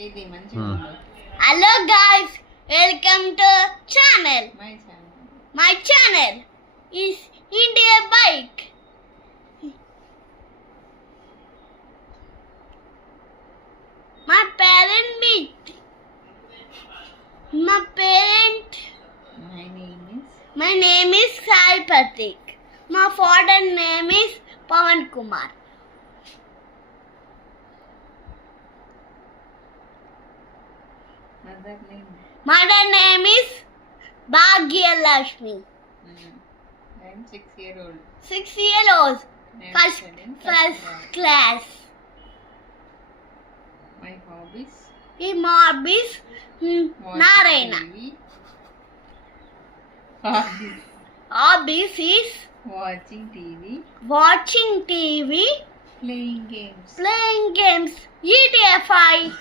Hello guys, welcome to channel. My channel is India Bike. My parent meet. My name is Sai Pratik. My father name is Pawan Kumar. Mother name is Bhagya Lakshmi. I'm 6-year-old. 6-year-old. First class. My hobbies? Hobbies Narayana. Hobbies is Watching TV, playing games. GTA 5.